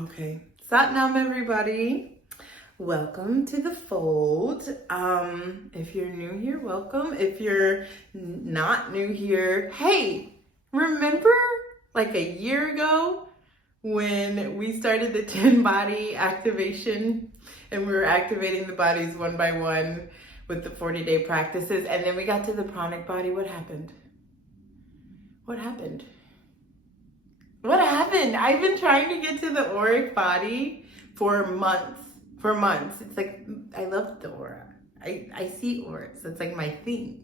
Okay. Satnam, everybody. Welcome to the fold. If you're new here, welcome. If you're not new here, hey, remember like a year ago when we started the 10 body activation and we were activating the bodies one by one with the 40-day practices, and then we got to the pranic body? What happened? What happened? What happened? I've been trying to get to the auric body for months. For months. It's like, I love the aura. I see auras. It's like my thing.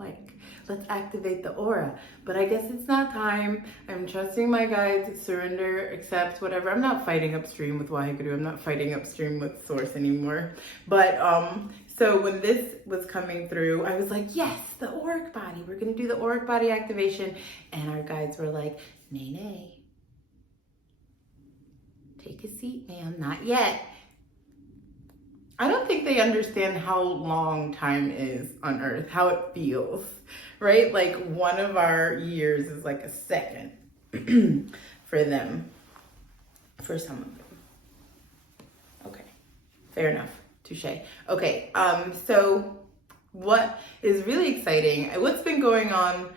Like, let's activate the aura. But I guess it's not time. I'm trusting my guides, surrender, accept, whatever. I'm not fighting upstream with Waheguru. I'm not fighting upstream with Source anymore. But, so when this was coming through, I was like, yes, the auric body. We're going to do the auric body activation. And our guides were like, nay, nay. Take a seat, ma'am. Not yet. I don't think they understand how long time is on Earth, how it feels, right? Like one of our years is like a second for them, for some of them. Okay, fair enough, touche. Okay, so what is really exciting, what's been going on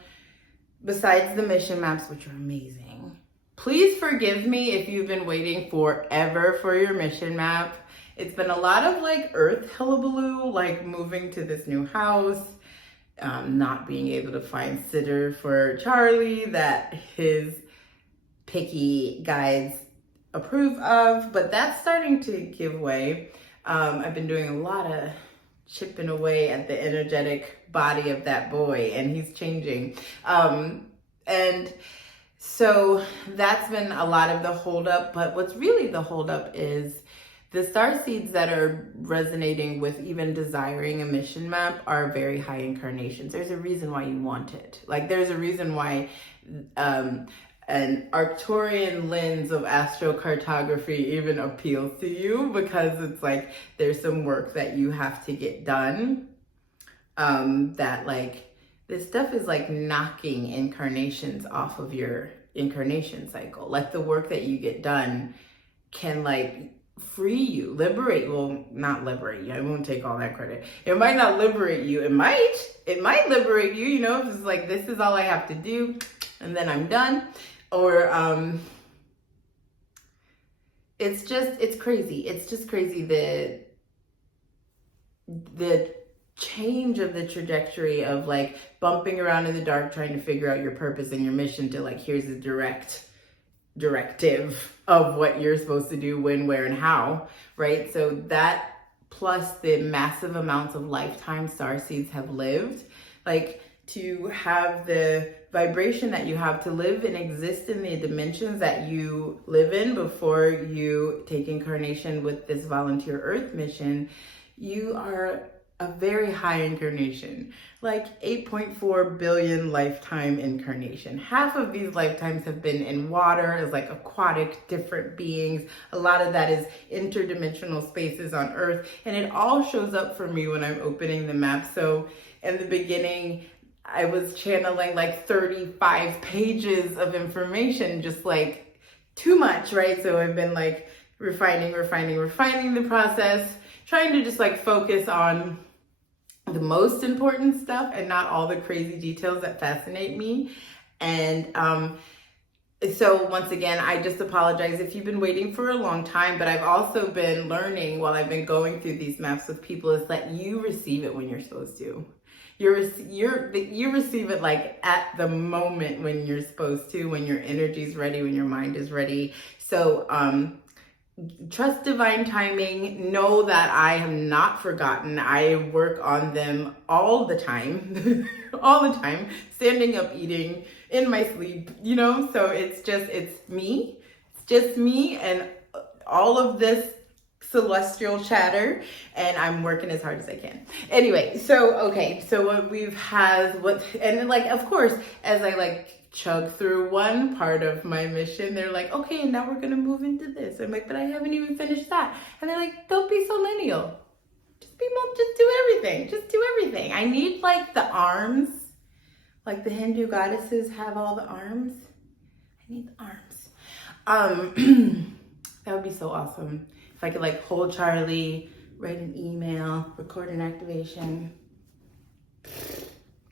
besides the mission maps, which are amazing. Please forgive me if you've been waiting forever for your mission map. It's been a lot of like earth hullabaloo, like moving to this new house, not being able to find sitter for Charlie that his picky guides approve of, but that's starting to give way. I've been doing a lot of chipping away at the energetic body of that boy, and he's changing. And so that's been a lot of the holdup, but what's really the holdup is the star seeds that are resonating with even desiring a mission map are very high incarnations. There's a reason why you want it. Like there's a reason why an Arcturian lens of astrocartography even appeals to you, because it's like there's some work that you have to get done, that like this stuff is like knocking incarnations off of your incarnation cycle. Like the work that you get done can like free you, liberate, well, not liberate you, I won't take all that credit. It might not liberate you, it might liberate you, you know, if it's like, this is all I have to do, and then I'm done, or, it's crazy, it's just crazy, the change of the trajectory of like bumping around in the dark, trying to figure out your purpose and your mission, to like, here's a directive of what you're supposed to do, when, where, and how, right? So that plus the massive amounts of lifetime star seeds have lived, like to have the vibration that you have to live and exist in the dimensions that you live in before you take incarnation with this volunteer earth mission, you are a very high incarnation, like 8.4 billion lifetime incarnation. Half of these lifetimes have been in water as like aquatic, different beings. A lot of that is interdimensional spaces on Earth. And it all shows up for me when I'm opening the map. So in the beginning, I was channeling like 35 pages of information, just like too much, right? So I've been like refining the process, trying to just like focus on the most important stuff and not all the crazy details that fascinate me. And so once again, I just apologize if you've been waiting for a long time, but I've also been learning while I've been going through these maps with people is that you receive it when you're supposed to. You receive it like at the moment when you're supposed to, when your energy's ready, when your mind is ready. So trust divine timing. Know that I am not forgotten. I work on them all the time, all the time, standing up, eating, in my sleep, you know? So it's me. It's just me and all of this celestial chatter, and I'm working as hard as I can. Anyway, so, okay, so what we've had, and then like, of course, as I like chug through one part of my mission, they're like, okay, and now we're gonna move into this. I'm like, but I haven't even finished that. And they're like, don't be so lineal. Just do everything. I need like the arms, like the Hindu goddesses have all the arms. I need the arms. That would be so awesome. If I could like hold Charlie, write an email, record an activation.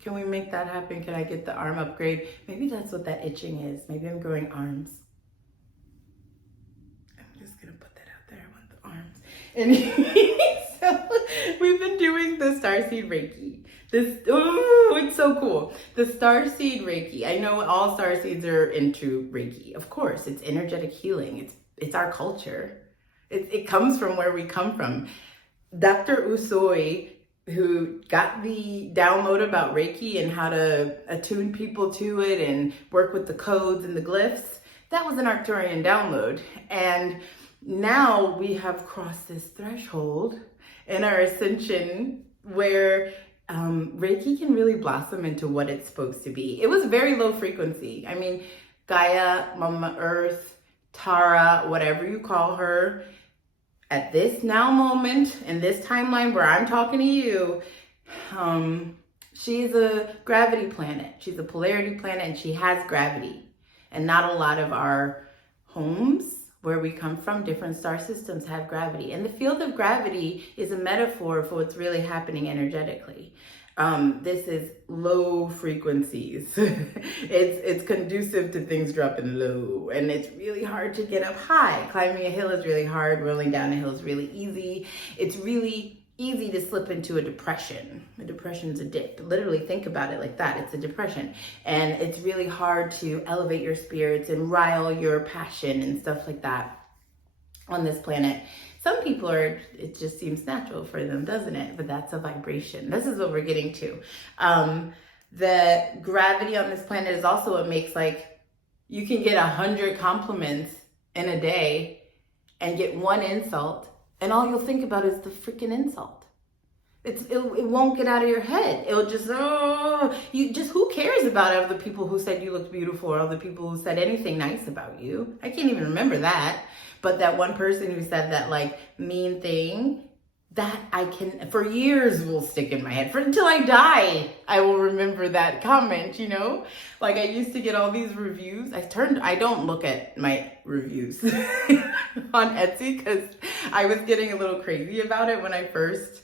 Can we make that happen? Can I get the arm upgrade? Maybe that's what that itching is. Maybe I'm growing arms. I'm just gonna put that out there. I want the arms. And so we've been doing the Starseed Reiki. It's so cool. The Starseed Reiki. I know all Starseeds are into Reiki. Of course, it's energetic healing. It's our culture. It comes from where we come from. Dr. Usui, who got the download about Reiki and how to attune people to it and work with the codes and the glyphs, that was an Arcturian download. And now we have crossed this threshold in our ascension where Reiki can really blossom into what it's supposed to be. It was very low frequency. I mean, Gaia, Mama Earth, Tara, whatever you call her, at this now moment, in this timeline where I'm talking to you, she's a gravity planet. She's a polarity planet and she has gravity. And not a lot of our homes where we come from, different star systems have gravity. And the field of gravity is a metaphor for what's really happening energetically. This is low frequencies. It's conducive to things dropping low, and it's really hard to get up high. Climbing a hill is really hard. Rolling down a hill is really easy. It's really easy to slip into a depression. A depression's a dip. Literally think about it like that. It's a depression. And it's really hard to elevate your spirits and rile your passion and stuff like that on this planet. Some people it just seems natural for them, doesn't it? But that's a vibration. This is what we're getting to. The gravity on this planet is also what makes, like, you can get 100 compliments in a day and get one insult, and all you'll think about is the freaking insult. It won't get out of your head. It'll just, who cares about all the people who said you looked beautiful or all the people who said anything nice about you? I can't even remember that. But that one person who said that like mean thing, that I can, for years will stick in my head. Until I die, I will remember that comment, you know? Like I used to get all these reviews. I don't look at my reviews on Etsy because I was getting a little crazy about it when I first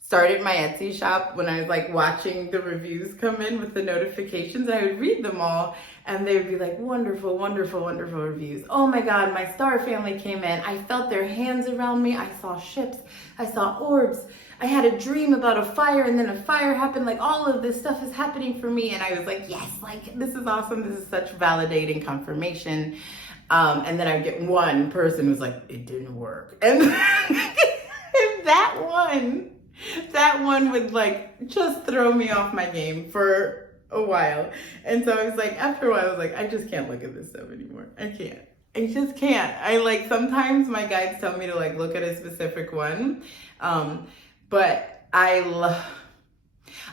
started my Etsy shop. When I was like watching the reviews come in with the notifications, I would read them all and they would be like, wonderful, wonderful, wonderful reviews. Oh my God, my star family came in. I felt their hands around me. I saw ships. I saw orbs. I had a dream about a fire and then a fire happened. Like all of this stuff is happening for me. And I was like, yes, like this is awesome. This is such validating confirmation. And then I get one person who's like, it didn't work. And that one would like just throw me off my game for a while. And so I was like, after a while, I was like, I just can't look at this stuff anymore. I can't. I just can't. I like, sometimes my guides tell me to like look at a specific one. But I love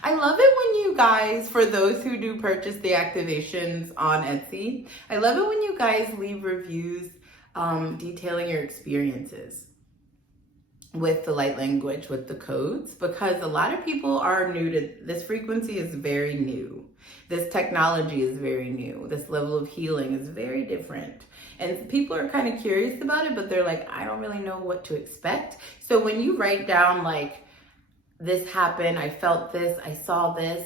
it when you guys, for those who do purchase the activations on Etsy, I love it when you guys leave reviews detailing your experiences with the light language, with the codes, because a lot of people are new to this. Frequency is very new. This technology is very new. This level of healing is very different. And people are kind of curious about it, but they're like, I don't really know what to expect. So when you write down like, this happened, I felt this, I saw this,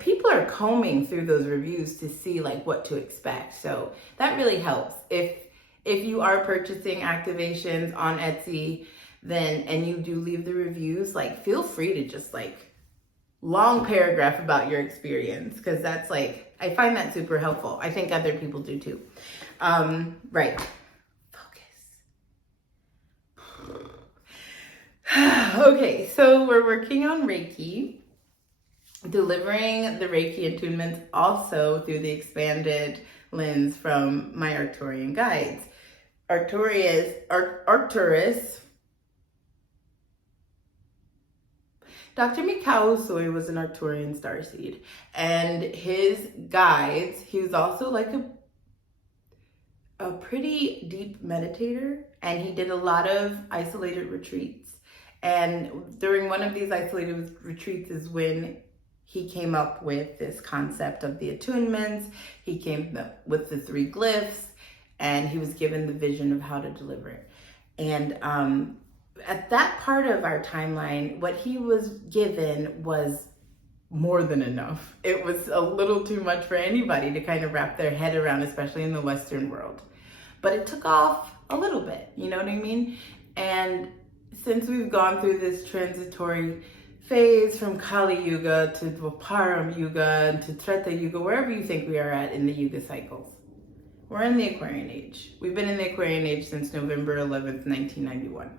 people are combing through those reviews to see like what to expect. So that really helps. If you are purchasing activations on Etsy, then, and you do leave the reviews, like feel free to just like long paragraph about your experience, because that's like, I find that super helpful. I think other people do too. Right. Focus. Okay, so we're working on Reiki, delivering the Reiki attunements also through the expanded lens from my Arcturian guides. Arcturus, Dr. Mikao Usui was an Arcturian starseed, and his guides, he was also like a pretty deep meditator, and he did a lot of isolated retreats. And during one of these isolated retreats is when he came up with this concept of the attunements. He came up with the 3 glyphs. and he was given the vision of how to deliver it. And at that part of our timeline, what he was given was more than enough. It was a little too much for anybody to kind of wrap their head around, especially in the Western world. But it took off a little bit, you know what I mean? And since we've gone through this transitory phase from Kali Yuga to Dwapara Yuga and to Treta Yuga, wherever you think we are at in the Yuga cycles, we're in the Aquarian Age. We've been in the Aquarian Age since November 11th, 1991.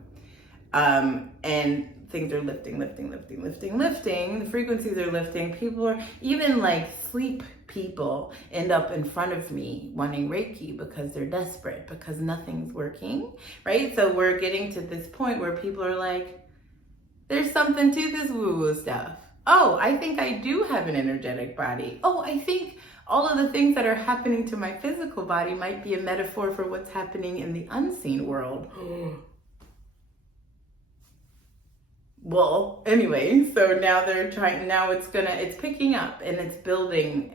And things are lifting. The frequencies are lifting. People are, even like sleep people end up in front of me wanting Reiki because they're desperate, because nothing's working, right? So we're getting to this point where people are like, there's something to this woo-woo stuff. Oh, I think I do have an energetic body. Oh, I think all of the things that are happening to my physical body might be a metaphor for what's happening in the unseen world. Well, anyway, so now they're trying, now it's picking up and it's building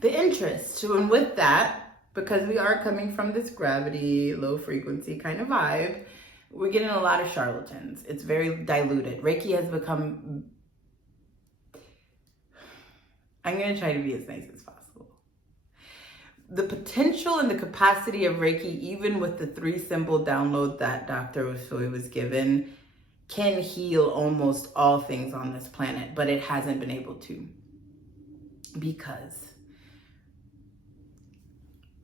the interest. And with that, because we are coming from this gravity, low frequency kind of vibe, we're getting a lot of charlatans. It's very diluted. Reiki has become, I'm going to try to be as nice as possible. The potential and the capacity of Reiki, even with the 3 symbol download that Dr. Usui was given, can heal almost all things on this planet, but it hasn't been able to because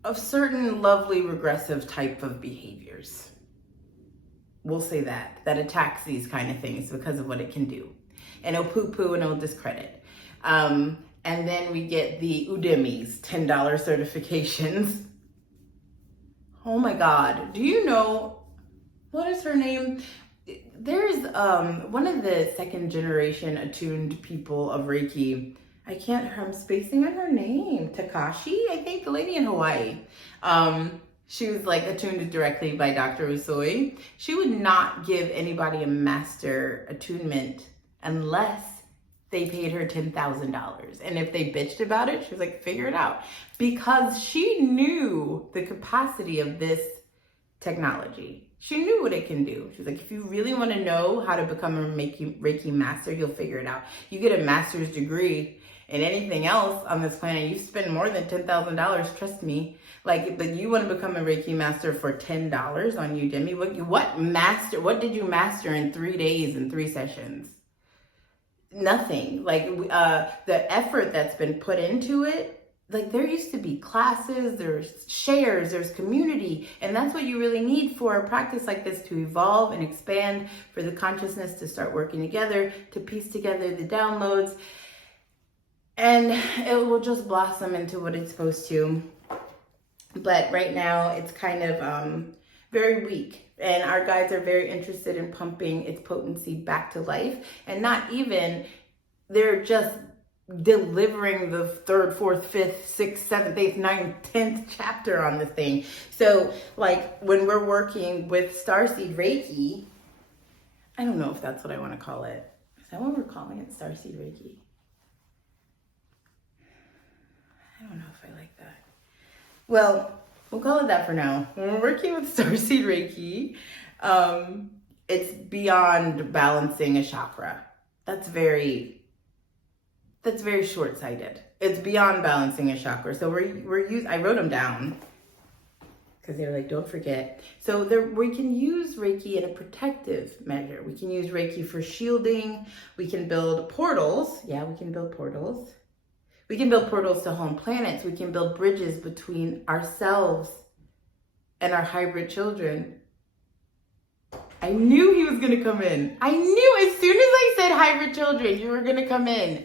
of certain lovely regressive type of behaviors. We'll say that attacks these kind of things because of what it can do. And it'll poo-poo and it'll discredit. And then we get the Udemis, $10 certifications. Oh my God, do you know, what is her name? There's one of the 2nd generation attuned people of Reiki. I'm spacing on her name. Takashi, I think, the lady in Hawaii. She was like attuned directly by Dr. Usui. She would not give anybody a master attunement unless they paid her $10,000. And if they bitched about it, she was like, figure it out. Because she knew the capacity of this technology. She knew what it can do. She's like, if you really want to know how to become a Reiki master, you'll figure it out. You get a master's degree in anything else on this planet, you spend more than $10,000, trust me. Like, but you want to become a Reiki master for $10 on Udemy? What did you master in 3 days and 3 sessions? Nothing. Like, the effort that's been put into it, like there used to be classes, there's shares, there's community, and that's what you really need for a practice like this to evolve and expand, for the consciousness to start working together, to piece together the downloads, and it will just blossom into what it's supposed to. But right now it's kind of very weak, and our guides are very interested in pumping its potency back to life, and not even, they're just delivering the 3rd, 4th, 5th, 6th, 7th, 8th, 9th, 10th chapter on this thing. So like when we're working with Starseed Reiki, I don't know if that's what I want to call it. Is that what we're calling it? Starseed Reiki? I don't know if I like that. Well, we'll call it that for now. When we're working with Starseed Reiki, it's beyond balancing a chakra. That's very short-sighted. It's beyond balancing a chakra. So I wrote them down because they were like, don't forget. So we can use Reiki in a protective measure. We can use Reiki for shielding. We can build portals. Yeah, we can build portals. We can build portals to home planets. We can build bridges between ourselves and our hybrid children. I knew he was going to come in. I knew as soon as I said hybrid children, you were going to come in.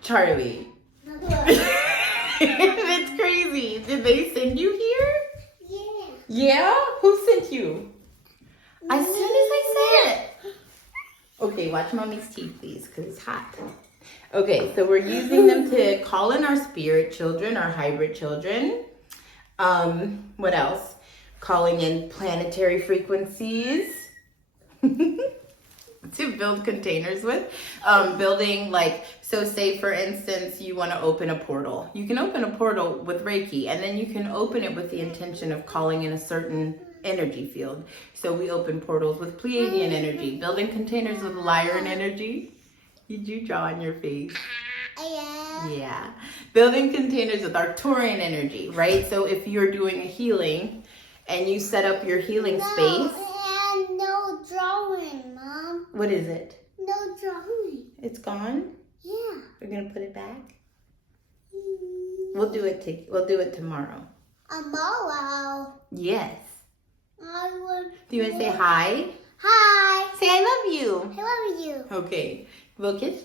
Charlie. That's crazy. Did they send you here? Yeah. Yeah? Who sent you? As soon as I said it. Okay, watch mommy's teeth, please, because it's hot. Okay, so we're using them to call in our spirit children, our hybrid children. What else? Calling in planetary frequencies. It's to build containers with. Building like, so say for instance, you want to open a portal. You can open a portal with Reiki, and then you can open it with the intention of calling in a certain energy field. So we open portals with Pleiadian energy, building containers with Lyran energy. Did you draw on your face? Yeah. Building containers with Arcturian energy, right? So if you're doing a healing and you set up your healing space. And no drawing, Mom. What is it? No drawing. It's gone? Yeah. We're gonna put it back? We'll do it tomorrow. Tomorrow. Yes. I want. Do you want to say hi? Hi. Say I love you. I love you. Okay. Will kiss?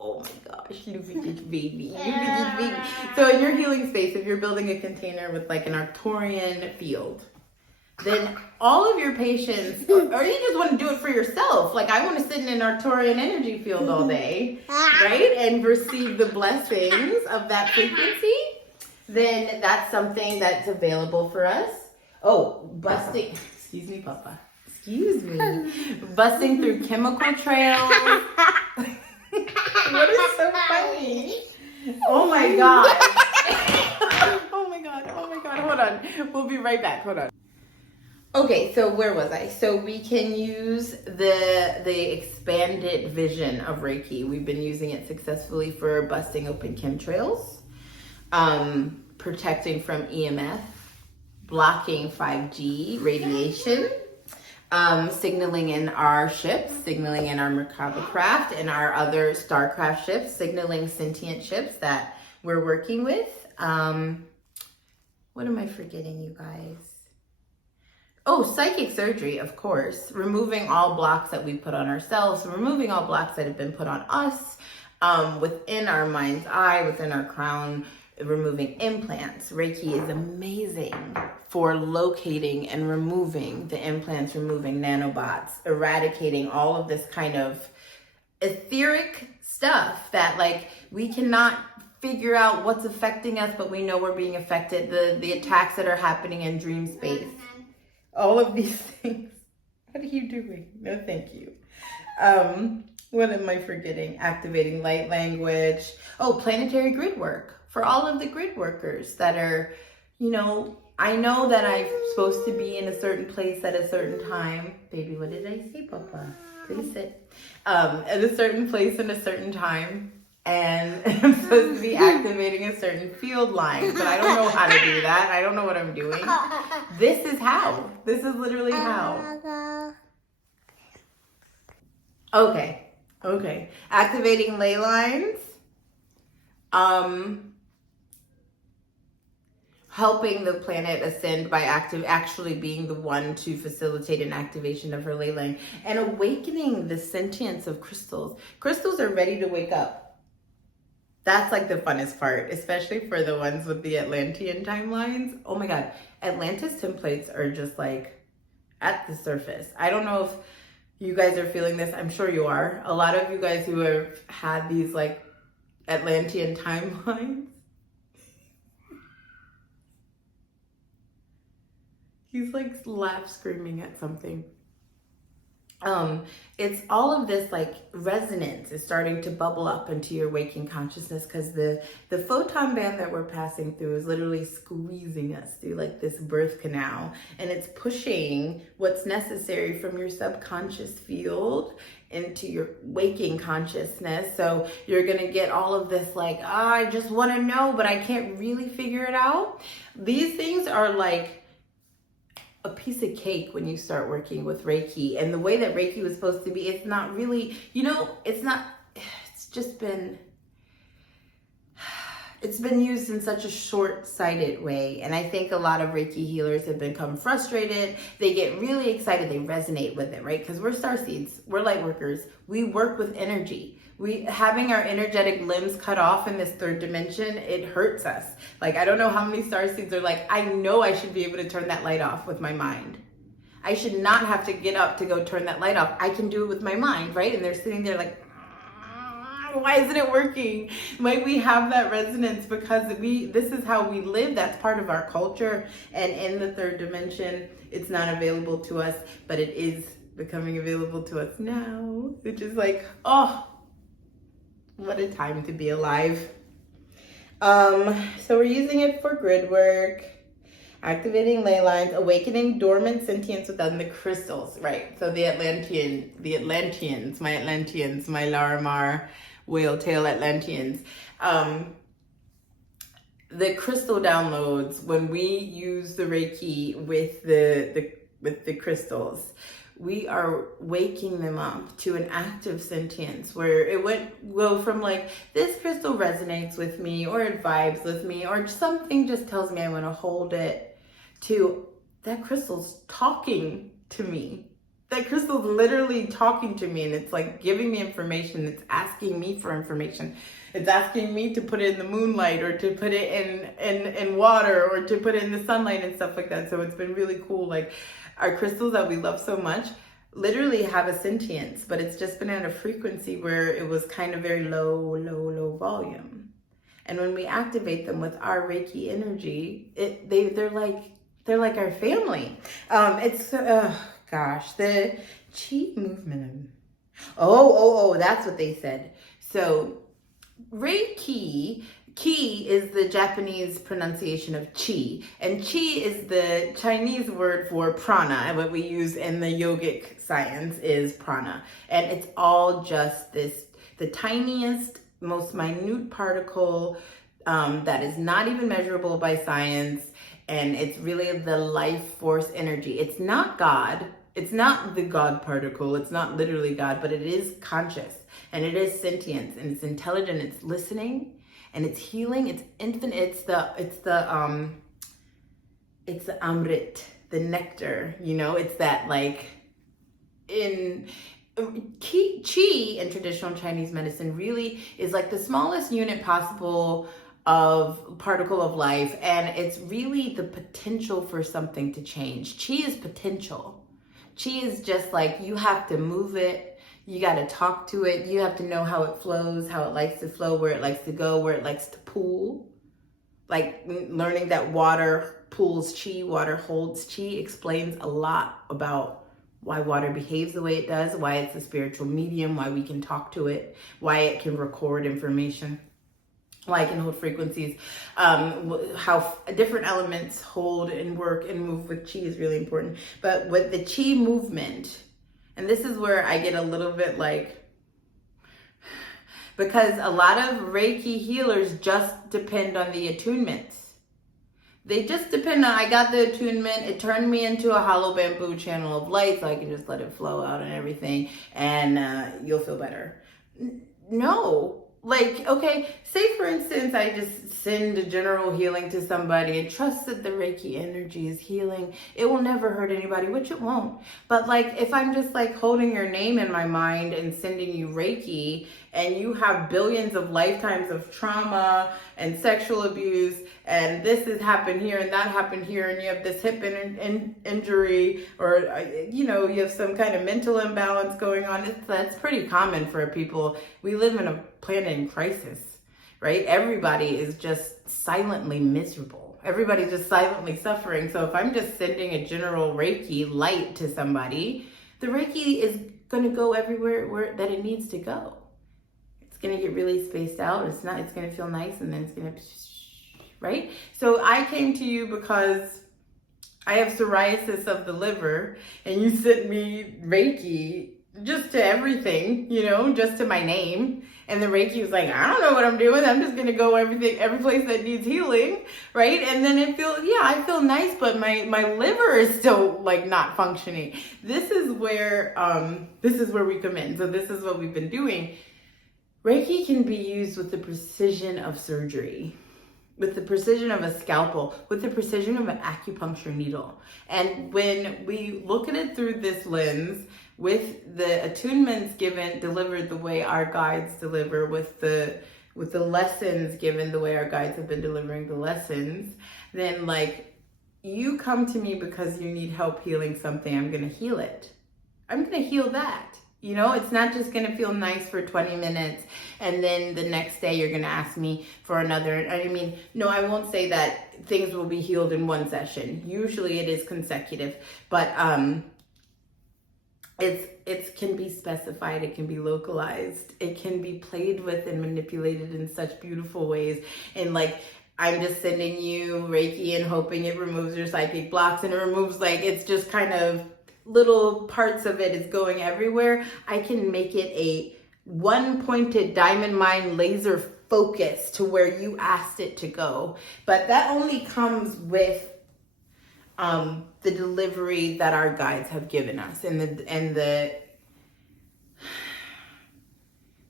Oh my gosh, look at this baby. Look at this baby. So in your healing space, if you're building a container with like an Arcturian field, then all of your patients, or you just want to do it for yourself. Like I want to sit in an Arcturian energy field all day, right? And receive the blessings of that frequency. Then that's something that's available for us. Oh, busting, excuse me, Papa. Excuse me. Busting through chemical trails. What is so funny? Oh my God. Oh my God. Oh my God. Hold on. We'll be right back. Hold on. Okay, so where was I? So we can use the expanded vision of Reiki. We've been using it successfully for busting open chemtrails, protecting from EMF, blocking 5G radiation, signaling in our ships, signaling in our Merkaba craft and our other Starcraft ships, signaling sentient ships that we're working with. What am I forgetting, you guys? Oh, psychic surgery, of course. Removing all blocks that we put on ourselves, removing all blocks that have been put on us, within our mind's eye, within our crown, removing implants. Reiki is amazing for locating and removing the implants, removing nanobots, eradicating all of this kind of etheric stuff that like we cannot figure out what's affecting us, but we know we're being affected. The attacks that are happening in dream space. All of these things. What are you doing? No, thank you. What am I forgetting? Activating light language. Oh, planetary grid work. For all of the grid workers that are, you know, I know that I'm supposed to be in a certain place at a certain time. Baby, what did I say, Papa? Please sit. At a certain place in a certain time. And I'm supposed to be activating a certain field line, but I don't know how to do that. I don't know what I'm doing. This is how. This is literally how. Okay. Activating ley lines. Helping the planet ascend by actually being the one to facilitate an activation of her ley line. And awakening the sentience of crystals. Crystals are ready to wake up. That's like the funnest part, especially for the ones with the Atlantean timelines. Oh my God, Atlantis templates are just like at the surface. I don't know if you guys are feeling this. I'm sure you are. A lot of you guys who have had these like Atlantean timelines. He's like laugh screaming at something. It's all of this like resonance is starting to bubble up into your waking consciousness because the photon band that we're passing through is literally squeezing us through like this birth canal, and it's pushing what's necessary from your subconscious field into your waking consciousness. So you're gonna get all of this like, I just want to know, but I can't really figure it out. These things are like a piece of cake when you start working with Reiki. And the way that Reiki was supposed to be, it's not really, you know, it's been used in such a short-sighted way. And I think a lot of Reiki healers have become frustrated. They get really excited. They resonate with it, right? Because we're starseeds. We're light workers. We work with energy. Having our energetic limbs cut off in this third dimension, it hurts us. Like, I don't know how many starseeds are like, I know I should be able to turn that light off with my mind. I should not have to get up to go turn that light off. I can do it with my mind, right? And they're sitting there like, why isn't it working? Might we have that resonance because this is how we live. That's part of our culture. And in the third dimension, it's not available to us, but it is becoming available to us now, which is like, oh, what a time to be alive. So we're using it for grid work, activating ley lines, awakening dormant sentience within the crystals, right? So the Atlanteans, my Larimar whale tail Atlanteans. The crystal downloads, when we use the Reiki with the crystals, we are waking them up to an active sentience where it would go from like, this crystal resonates with me, or it vibes with me, or something just tells me I want to hold it, to that crystal's talking to me. That crystal's literally talking to me, and it's like giving me information. It's asking me for information. It's asking me to put it in the moonlight, or to put it in water, or to put it in the sunlight and stuff like that. So it's been really cool. Like, our crystals that we love so much literally have a sentience, but it's just been at a frequency where it was kind of very low volume. And when we activate them with our Reiki energy, they're like our family. The chi movement. Oh, that's what they said. So Reiki, ki is the Japanese pronunciation of chi, and chi is the Chinese word for prana, and what we use in the yogic science is prana. And it's all just the tiniest, most minute particle that is not even measurable by science, and it's really the life force energy. It's not God. It's not the God particle. It's not literally God, but it is conscious, and it is sentient, and it's intelligent. It's listening, and it's healing. It's infinite. It's the amrit, the nectar. You know, it's that, like, in Qi in traditional Chinese medicine really is like the smallest unit possible of particle of life, and it's really the potential for something to change. Qi is potential. Qi is just like, you have to move it, you got to talk to it, you have to know how it flows, how it likes to flow, where it likes to go, where it likes to pool. Like, learning that water pools Qi, water holds Qi, explains a lot about why water behaves the way it does, why it's a spiritual medium, why we can talk to it, why it can record information, why it can hold frequencies, how different elements hold and work and move with Qi is really important. But with the Qi movement, and this is where I get a little bit like, because a lot of Reiki healers just depend on the attunements. They just depend on, I got the attunement, it turned me into a hollow bamboo channel of light, so I can just let it flow out and everything, and you'll feel better. No. Like, okay, say for instance, I just send a general healing to somebody and trust that the Reiki energy is healing. It will never hurt anybody, which it won't. But like, if I'm just like holding your name in my mind and sending you Reiki, and you have billions of lifetimes of trauma and sexual abuse, and this has happened here and that happened here, and you have this hip injury, or you know, you have some kind of mental imbalance going on, that's pretty common for people. We live in a planet in crisis, right? Everybody is just silently miserable. Everybody's just silently suffering. So if I'm just sending a general Reiki light to somebody, the Reiki is going to go everywhere that it needs to go. It's going to get really spaced out. It's going to feel nice, and then it's going to, right? So I came to you because I have psoriasis of the liver, and you sent me Reiki just to everything, you know, just to my name. And the Reiki was like, I don't know what I'm doing. I'm just going to go every place that needs healing, right? And then I feel nice, but my liver is still like not functioning. This is where we come in. So this is what we've been doing. Reiki can be used with the precision of surgery, with the precision of a scalpel, with the precision of an acupuncture needle. And when we look at it through this lens, with the attunements delivered the way our guides deliver, with the lessons given the way our guides have been delivering the lessons, then like, you come to me because you need help healing something, I'm going to heal it. I'm going to heal that. You know, it's not just going to feel nice for 20 minutes and then the next day you're going to ask me for another. I mean, no, I won't say that things will be healed in one session. Usually it is consecutive, but it can be specified, it can be localized, it can be played with and manipulated in such beautiful ways. And like, I'm just sending you Reiki and hoping it removes your psychic blocks, and it removes, like, it's just kind of little parts of it is going everywhere. I can make it a one pointed diamond mine laser focus to where you asked it to go. But that only comes with the delivery that our guides have given us, and the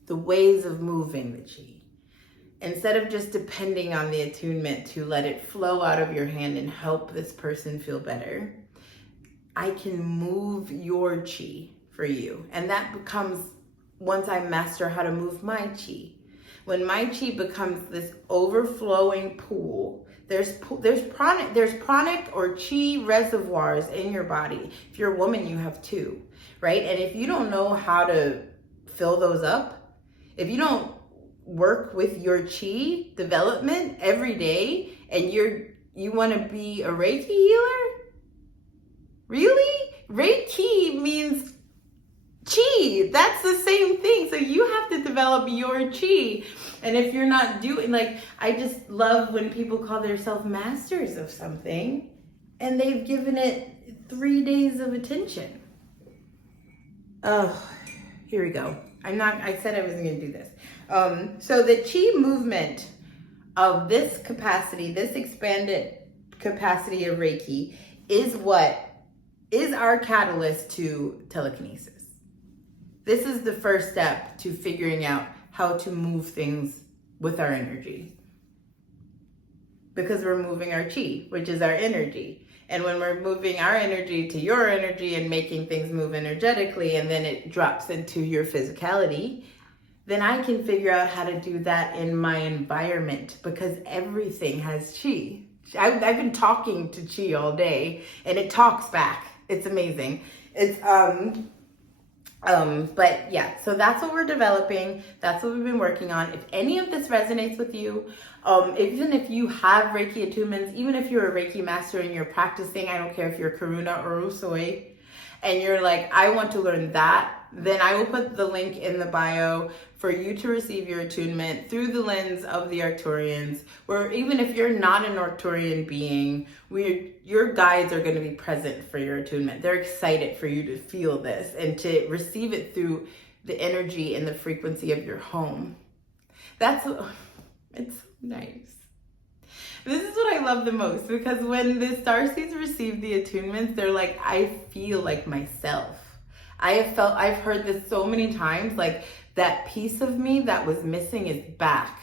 ways of moving the chi. Instead of just depending on the attunement to let it flow out of your hand and help this person feel better, I can move your chi for you. And that becomes, once I master how to move my chi, when my chi becomes this overflowing pool, there's pranic or chi reservoirs in your body. If you're a woman, you have two, right? And if you don't know how to fill those up, if you don't work with your chi development every day, and you want to be a Reiki healer? Really? Reiki means chi. That's the same thing. So you have to develop your chi. And if you're not doing, like, I just love when people call themselves masters of something and they've given it 3 days of attention. Oh, here we go. I said I wasn't going to do this. So the chi movement of this capacity, this expanded capacity of Reiki, is what is our catalyst to telekinesis. This is the first step to figuring out how to move things with our energy. Because we're moving our chi, which is our energy. And when we're moving our energy to your energy and making things move energetically, and then it drops into your physicality, then I can figure out how to do that in my environment, because everything has chi. I've been talking to chi all day, and it talks back. It's amazing. It's but yeah, so that's what we're developing. That's what we've been working on. If any of this resonates with you, even if you have Reiki attunements, even if you're a Reiki master and you're practicing, I don't care if you're Karuna or Usui, and you're like, I want to learn that, then I will put the link in the bio for you to receive your attunement through the lens of the Arcturians, where even if you're not an Arcturian being, your guides are going to be present for your attunement. They're excited for you to feel this and to receive it through the energy and the frequency of your home. It's so nice. This is what I love the most, because when the starseeds receive the attunements, they're like, I feel like myself. I've heard this so many times, like, that piece of me that was missing is back.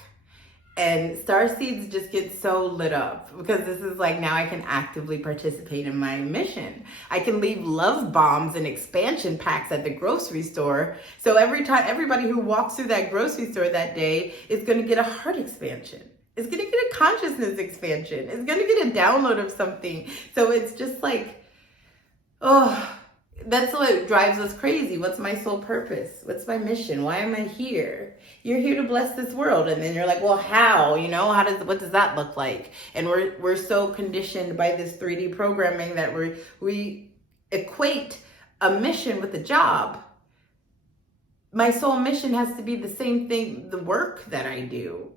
And starseeds just get so lit up, because this is like, now I can actively participate in my mission. I can leave love bombs and expansion packs at the grocery store. So every time, everybody who walks through that grocery store that day is going to get a heart expansion. It's going to get a consciousness expansion. It's going to get a download of something. So it's just like, oh, that's what drives us crazy. What's my sole purpose? What's my mission? Why am I here? You're here to bless this world. And then you're like, well, how? You know, what does that look like? And we're so conditioned by this 3D programming that we equate a mission with a job. My soul mission has to be the same thing, the work that I do.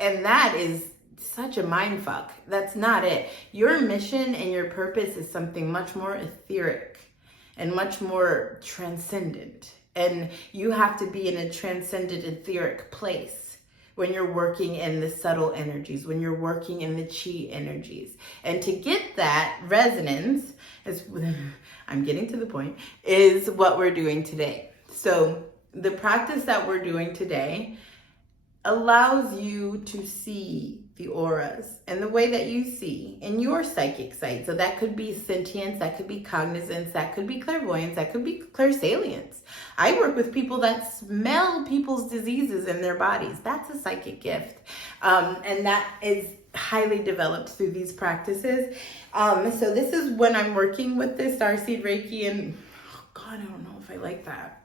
And that is such a mind fuck. That's not it. Your mission and your purpose is something much more etheric and much more transcendent. And you have to be in a transcendent etheric place when you're working in the subtle energies, when you're working in the chi energies. And to get that resonance, I'm getting to the point, is what we're doing today. So the practice that we're doing today allows you to see the auras and the way that you see in your psychic sight. So that could be sentience, that could be cognizance, that could be clairvoyance, that could be clairsalience. I work with people that smell people's diseases in their bodies. That's a psychic gift. And that is highly developed through these practices. So this is when I'm working with the Starseed Reiki, and oh God, I don't know if I like that.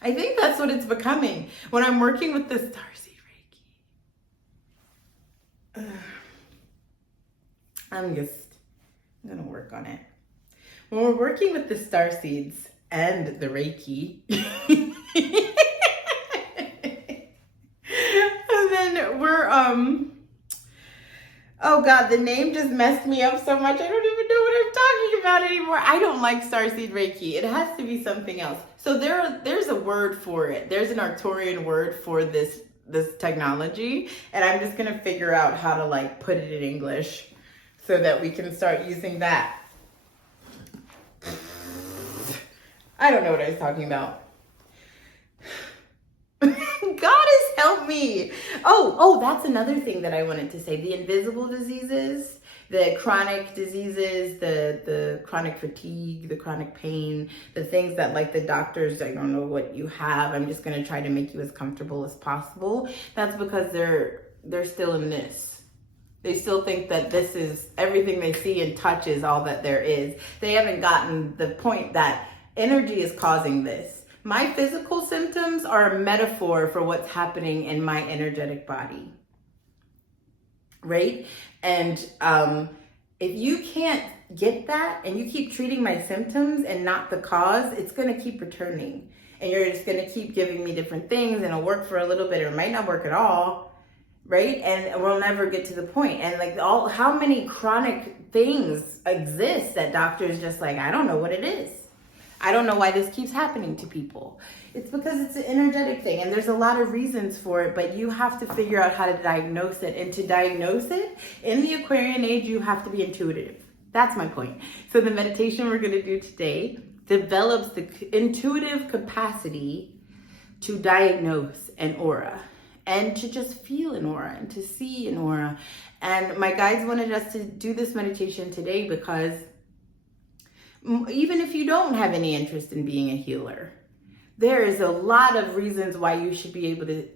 I think that's what it's becoming. When I'm working with the Starseed Reiki, I'm gonna work on it. When we're working with the Starseeds and the Reiki. And then we're, oh God, the name just messed me up so much. I don't even know what I'm talking about anymore. I don't like Starseed Reiki. It has to be something else. So there's a word for it. There's an Arcturian word for this technology, and I'm just gonna figure out how to like put it in English so that we can start using that. I don't know what I was talking about. Goddess, help me. Oh, that's another thing that I wanted to say. The invisible diseases, the chronic diseases, the chronic fatigue, the chronic pain, the things that like the doctors, I don't know what you have. I'm just going to try to make you as comfortable as possible. That's because they're still in this. They still think that this is everything they see and touch is all that there is. They haven't gotten the point that energy is causing this. My physical symptoms are a metaphor for what's happening in my energetic body, right? And if you can't get that and you keep treating my symptoms and not the cause, it's going to keep returning. And you're just going to keep giving me different things, and it'll work for a little bit or it might not work at all, right? And we'll never get to the point. And like how many chronic things exist that doctors just like, I don't know what it is. I don't know why this keeps happening to people. It's because it's an energetic thing, and there's a lot of reasons for it, but you have to figure out how to diagnose it. And to diagnose it, in the Aquarian age, you have to be intuitive. That's my point. So the meditation we're going to do today develops the intuitive capacity to diagnose an aura and to just feel an aura and to see an aura. And my guides wanted us to do this meditation today because even if you don't have any interest in being a healer, there is a lot of reasons why you should be able to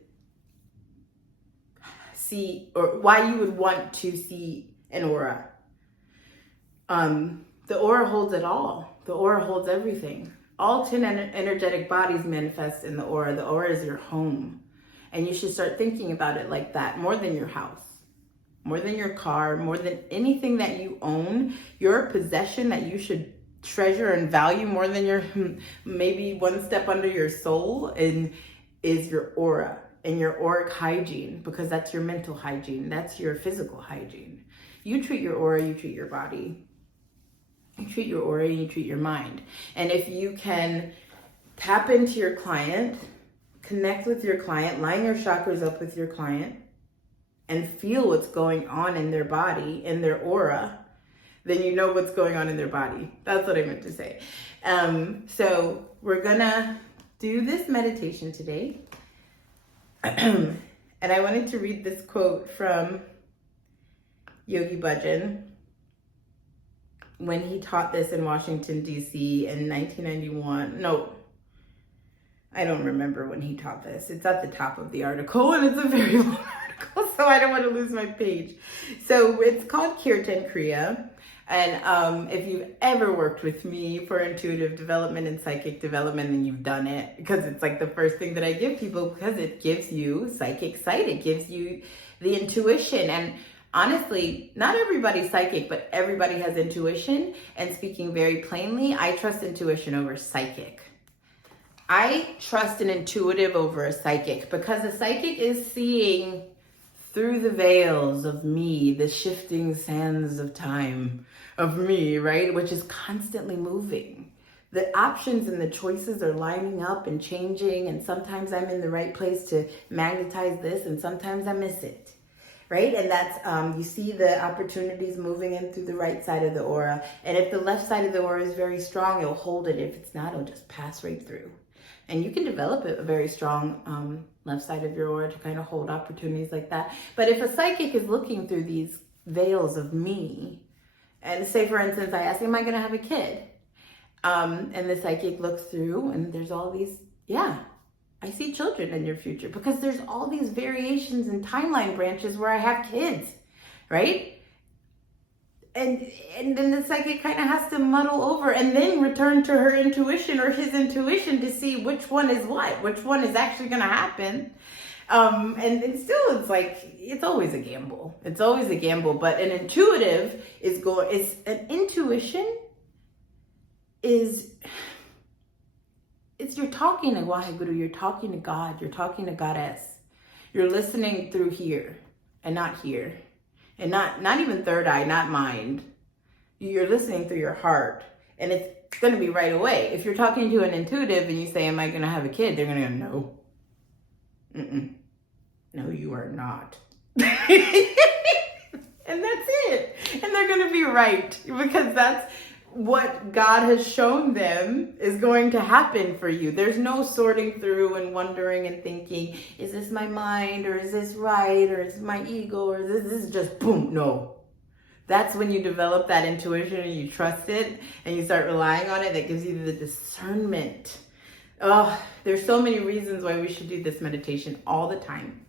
see, or why you would want to see an aura. The aura holds it all. The aura holds everything. All 10 energetic bodies manifest in the aura. The aura is your home. And you should start thinking about it like that, more than your house, more than your car, more than anything that you own. Your possession that you should treasure and value more than your maybe one step under your soul and is your aura and your auric hygiene, because that's your mental hygiene, that's your physical hygiene. You treat your aura, you treat your body, you treat your aura, you treat your mind. And if you can tap into your client, connect with your client, line your chakras up with your client, and feel what's going on in their body, in their aura, then you know what's going on in their body. That's what I meant to say. So we're gonna do this meditation today. And I wanted to read this quote from Yogi Bhajan when he taught this in Washington, D.C. in 1991. No, I don't remember when he taught this. It's at the top of the article, and it's a very long article, so I don't want to lose my page. So it's called Kirtan Kriya. And if you've ever worked with me for intuitive development and psychic development, then you've done it, because it's like the first thing that I give people, because it gives you psychic sight. It gives you the intuition. And honestly, not everybody's psychic, but everybody has intuition. And speaking very plainly, I trust intuition over psychic. I trust an intuitive over a psychic, because a psychic is seeing through the veils of me, the shifting sands of time of me, right? Which is constantly moving. The options and the choices are lining up and changing. And sometimes I'm in the right place to magnetize this, and sometimes I miss it, right? And that's, you see the opportunities moving in through the right side of the aura. And if the left side of the aura is very strong, it'll hold it. If it's not, it'll just pass right through. And you can develop a very strong left side of your aura to kind of hold opportunities like that. But if a psychic is looking through these veils of me, and say, for instance, I ask, am I going to have a kid? And the psychic looks through, and there's all these, yeah, I see children in your future, because there's all these variations and timeline branches where I have kids, right? And then the psychic kind of has to muddle over and then return to her intuition or his intuition to see which one is what, which one is actually going to happen. And still, it's like, it's always a gamble. It's always a gamble. But an intuitive an intuition is you're talking to Waheguru, you're talking to God, you're talking to Goddess. You're listening through here and not here. And not even third eye, not mind. You're listening through your heart. And it's going to be right away. If you're talking to an intuitive and you say, am I going to have a kid? They're going to go, no. No, you are not. And that's it. And they're going to be right, because that's what God has shown them is going to happen for you. There's no sorting through and wondering and thinking, is this my mind, or is this right, or is this my ego, or is this just boom? No. That's when you develop that intuition and you trust it and you start relying on it. That gives you the discernment. Oh, there's so many reasons why we should do this meditation all the time.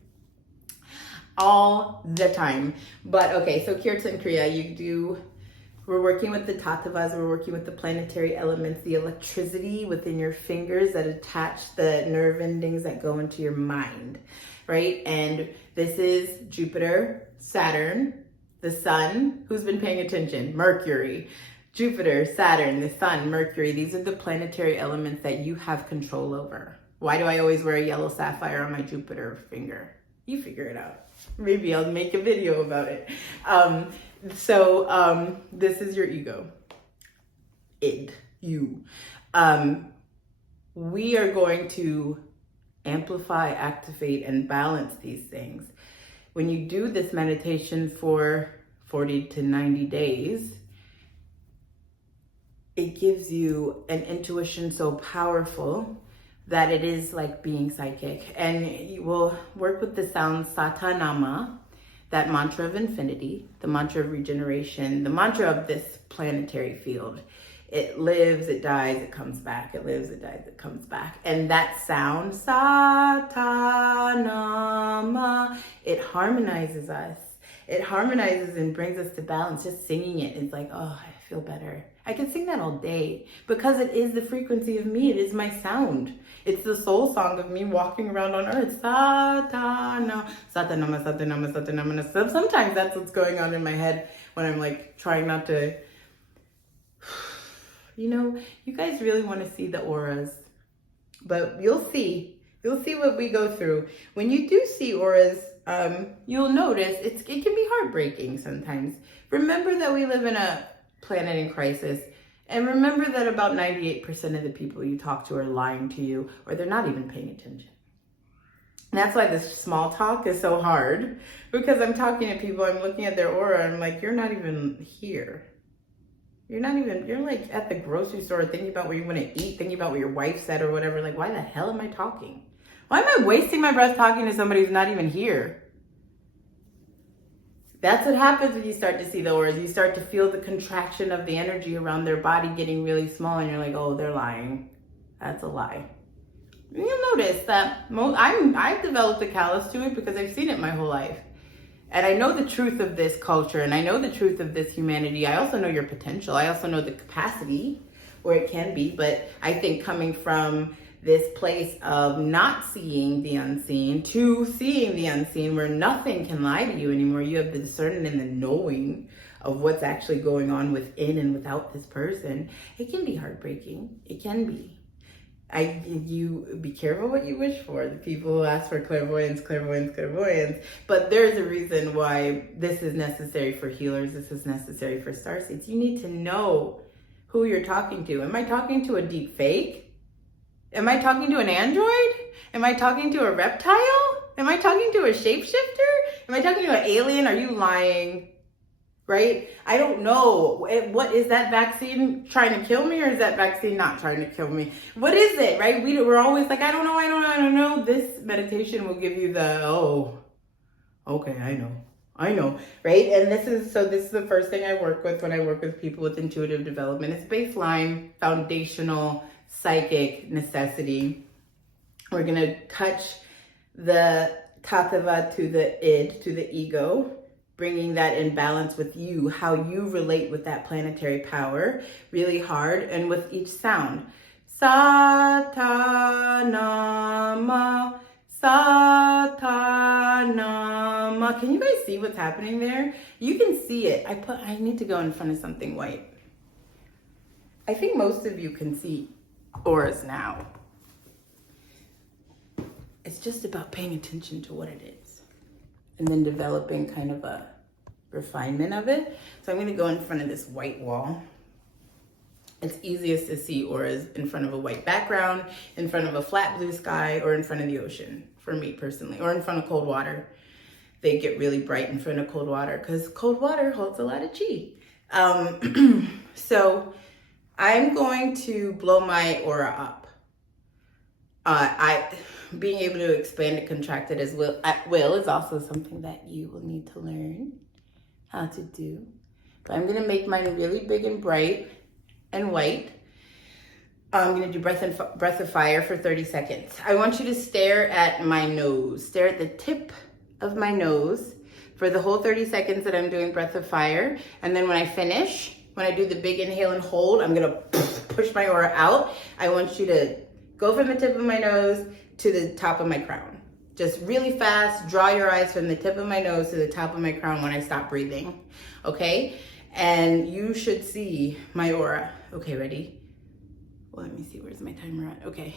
All the time. But okay, so Kirtan Kriya, we're working with the tattvas, we're working with the planetary elements, the electricity within your fingers that attach the nerve endings that go into your mind, right? And this is Jupiter, Saturn, the sun, who's been paying attention, Mercury, Jupiter, Saturn, the sun, Mercury. These are the planetary elements that you have control over. Why do I always wear a yellow sapphire on my Jupiter finger? You figure it out. Maybe I'll make a video about it. This is your ego. Id, you. We are going to amplify, activate, and balance these things. When you do this meditation for 40 to 90 days, it gives you an intuition so powerful that it is like being psychic. And you will work with the sound Satanama, that mantra of infinity, the mantra of regeneration, the mantra of this planetary field. It lives, it dies, it comes back. It lives, it dies, it comes back. And that sound, Satanama, it harmonizes us. It harmonizes and brings us to balance. Just singing it, it's like, oh, I feel better. I can sing that all day because it is the frequency of me. It is my sound. It's the soul song of me walking around on earth. Satana, Satanama, Satanama, Satanama. Sometimes that's what's going on in my head when I'm like trying not to. You know, you guys really want to see the auras, but you'll see what we go through. When you do see auras, you'll notice it can be heartbreaking sometimes. Remember that we live in a planet in crisis, and remember that about 98% of the people you talk to are lying to you, or they're not even paying attention. And that's why this small talk is so hard, because I'm talking to people, I'm looking at their aura, and I'm like, you're not even here. You're like at the grocery store thinking about what you want to eat, thinking about what your wife said or whatever. Like, why the hell am I talking? Why am I wasting my breath talking to somebody who's not even here? That's what happens when you start to see the auras. You start to feel the contraction of the energy around their body getting really small, and you're like, oh, they're lying. That's a lie. And you'll notice that I've developed a callus to it because I've seen it my whole life. And I know the truth of this culture, and I know the truth of this humanity. I also know your potential. I also know the capacity where it can be. But I think coming from this place of not seeing the unseen to seeing the unseen, where nothing can lie to you anymore, you have the discernment and the knowing of what's actually going on within and without this person, it can be heartbreaking. It can be. You be careful what you wish for. The people who ask for clairvoyance. But there's a reason why this is necessary for healers. This is necessary for starseeds. You need to know who you're talking to. Am I talking to a deep fake? Am I talking to an android? Am I talking to a reptile? Am I talking to a shapeshifter? Am I talking to an alien? Are you lying? Right? I don't know. What is that vaccine trying to kill me, or is that vaccine not trying to kill me? What is it? Right? We're always like, I don't know. This meditation will give you the, oh, okay, I know. Right? And this is the first thing I work with when I work with people with intuitive development. It's baseline, foundational, psychic necessity. We're going to touch the tattva to the id, to the ego, bringing that in balance with you, how you relate with that planetary power, really hard, and with each sound. Satanama, Satanama. Can you guys see what's happening there? You can see it. I need to go in front of something white. I think most of you can see auras now. it's just about paying attention to what it is and then developing kind of a refinement of it. So I'm going to go in front of this white wall. It's easiest to see auras in front of a white background, in front of a flat blue sky, or in front of the ocean, for me personally, or in front of cold water. They get really bright in front of cold water because cold water holds a lot of chi. So I'm going to blow my aura up. Being able to expand and contract it at will is also something that you will need to learn how to do. But I'm going to make mine really big and bright and white. I'm going to do breath of fire for 30 seconds. I want you to stare at my nose. Stare at the tip of my nose for the whole 30 seconds that I'm doing breath of fire. And then when I finish, when I do the big inhale and hold, I'm going to push my aura out. I want you to go from the tip of my nose to the top of my crown. Just really fast, draw your eyes from the tip of my nose to the top of my crown when I stop breathing, okay? And you should see my aura. Okay, ready? Well, let me see, where's my timer at? Okay.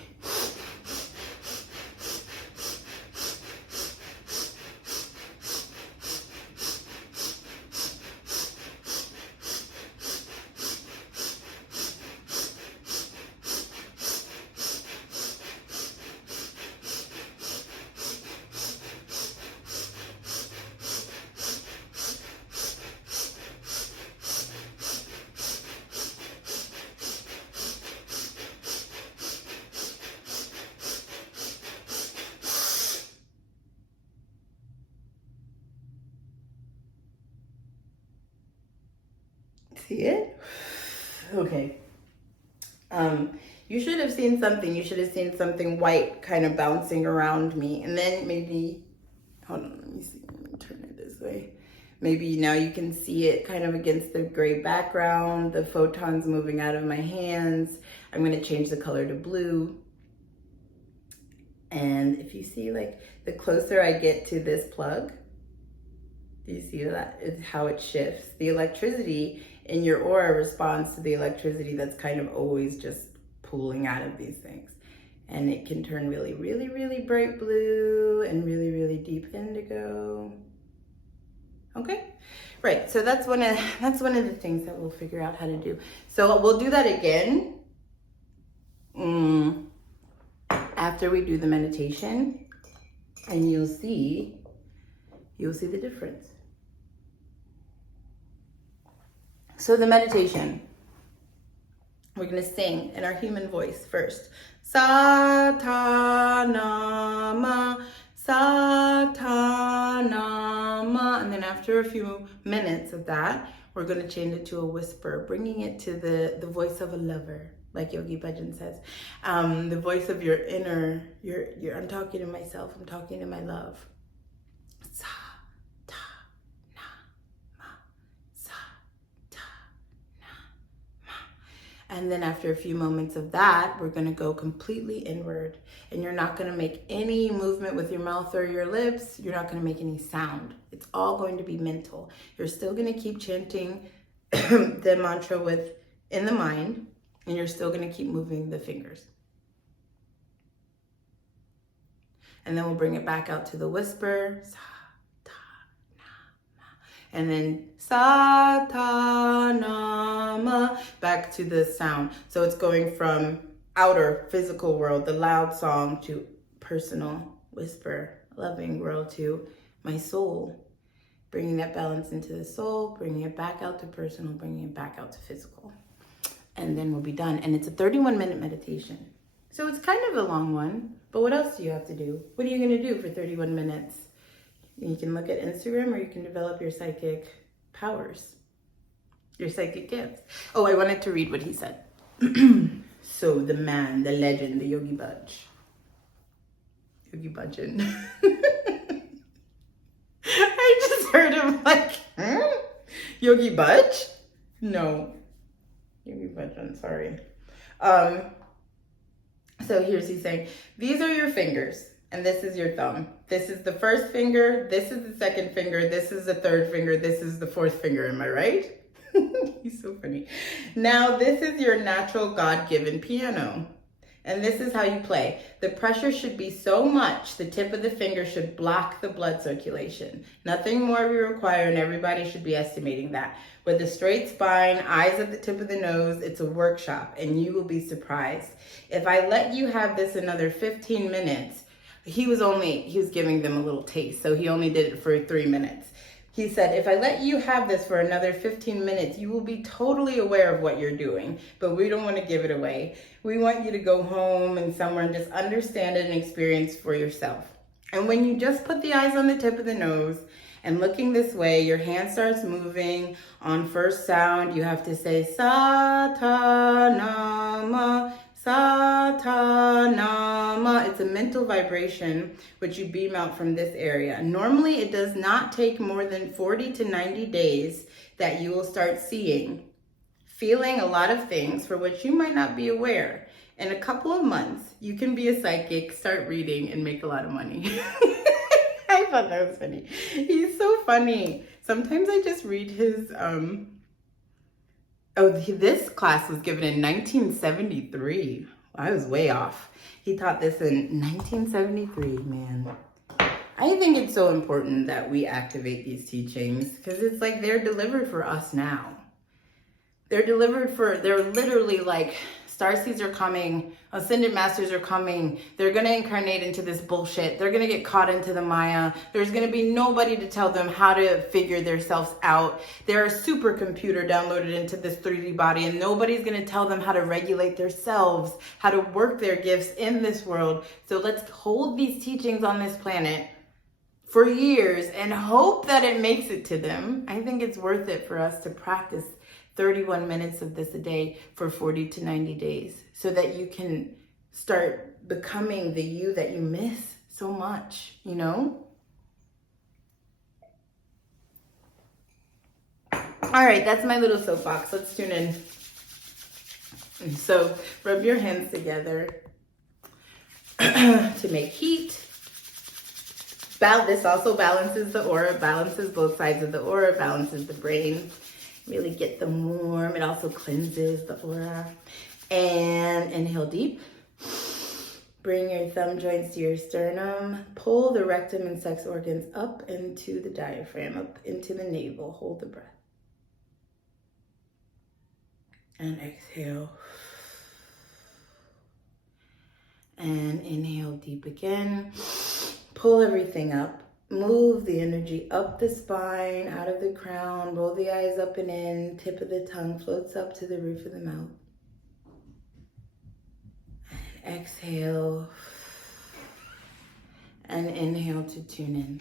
See it? Okay. You should have seen something. You should have seen something white kind of bouncing around me. And then maybe, hold on, let me see. Let me turn it this way. Maybe now you can see it kind of against the gray background, the photons moving out of my hands. I'm going to change the color to blue. And if you see, like, the closer I get to this plug, do you see that? It's how it shifts. The electricity in your aura responds to the electricity that's kind of always just pooling out of these things. And it can turn really, really, really bright blue and really, really deep indigo. Okay, right. So that's one of the things that we'll figure out how to do. So we'll do that again after we do the meditation, and you'll see the difference. So the meditation, we're going to sing in our human voice first. Satanama, Satanama. And then after a few minutes of that, we're going to change it to a whisper, bringing it to the voice of a lover, like Yogi Bhajan says. The voice of your inner, I'm talking to myself, I'm talking to my love. And then after a few moments of that, we're going to go completely inward. And you're not going to make any movement with your mouth or your lips. You're not going to make any sound. It's all going to be mental. You're still going to keep chanting the mantra in the mind, and you're still going to keep moving the fingers. And then we'll bring it back out to the whisper. And then Satanama, back to the sound. So it's going from outer physical world, the loud song, to personal whisper, loving world, to my soul. Bringing that balance into the soul, bringing it back out to personal, bringing it back out to physical. And then we'll be done. And it's a 31-minute meditation. So it's kind of a long one, but what else do you have to do? What are you going to do for 31 minutes? You can look at Instagram, or you can develop your psychic powers, your psychic gifts. Oh, I wanted to read what he said. So the man, the legend, the Yogi Bhajan. I just heard him like, Yogi Bhajan? No, Yogi Bhajan, sorry. So here's he's saying, these are your fingers. And this is your thumb. This is the first finger. This is the second finger. This is the third finger. This is the fourth finger. Am I right? He's so funny. Now, this is your natural God-given piano. And this is how you play. The pressure should be so much, the tip of the finger should block the blood circulation. Nothing more we require, and everybody should be estimating that. With a straight spine, eyes at the tip of the nose, it's a workshop, and you will be surprised. If I let you have this another 15 minutes, he was giving them a little taste, so he only did it for 3 minutes. He said, if I let you have this for another 15 minutes, you will be totally aware of what you're doing, but we don't want to give it away. We want you to go home and somewhere and just understand it and experience for yourself. And when you just put the eyes on the tip of the nose and looking this way, your hand starts moving. On first sound, you have to say Satanama, Satanama. It's a mental vibration which you beam out from this area. Normally, it does not take more than 40 to 90 days that you will start feeling a lot of things for which you might not be aware. In a couple of months, you can be a psychic, start reading, and make a lot of money. I thought that was funny. He's so funny. Sometimes I just read his, this class was given in 1973. I was way off. He taught this in 1973, man. I think it's so important that we activate these teachings because it's like they're delivered for us now. They're literally like starseeds are coming, ascended masters are coming. They're going to incarnate into this bullshit. They're going to get caught into the Maya. There's going to be nobody to tell them how to figure themselves out. They're a supercomputer downloaded into this 3D body, and nobody's going to tell them how to regulate themselves, how to work their gifts in this world. So let's hold these teachings on this planet for years and hope that it makes it to them. I think it's worth it for us to practice 31 minutes of this a day for 40 to 90 days so that you can start becoming the you that you miss so much, you know? All right, that's my little soapbox. Let's tune in. So rub your hands together to make heat. This also balances the aura, balances both sides of the aura, balances the brain. Really get them warm. It also cleanses the aura. And inhale deep. Bring your thumb joints to your sternum. Pull the rectum and sex organs up into the diaphragm, up into the navel. Hold the breath. And exhale. And inhale deep again. Pull everything up. Move the energy up the spine, out of the crown, roll the eyes up and in, tip of the tongue floats up to the roof of the mouth. And exhale. And inhale to tune in.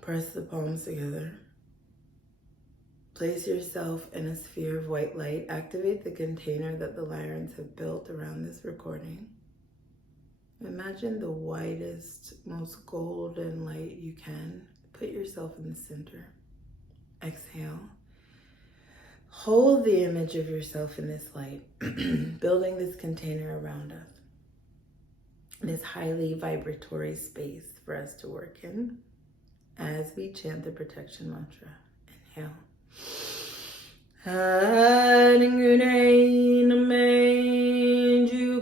Press the palms together. Place yourself in a sphere of white light. Activate the container that the Lyrans have built around this recording. Imagine the whitest, most golden light you can. Put yourself in the center. Exhale. Hold the image of yourself in this light, building this container around us. This highly vibratory space for us to work in as we chant the protection mantra. Inhale. Haringunainamenju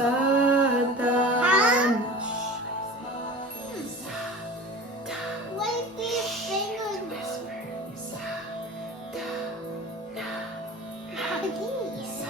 Satan. What is these fingers? I'm doing this.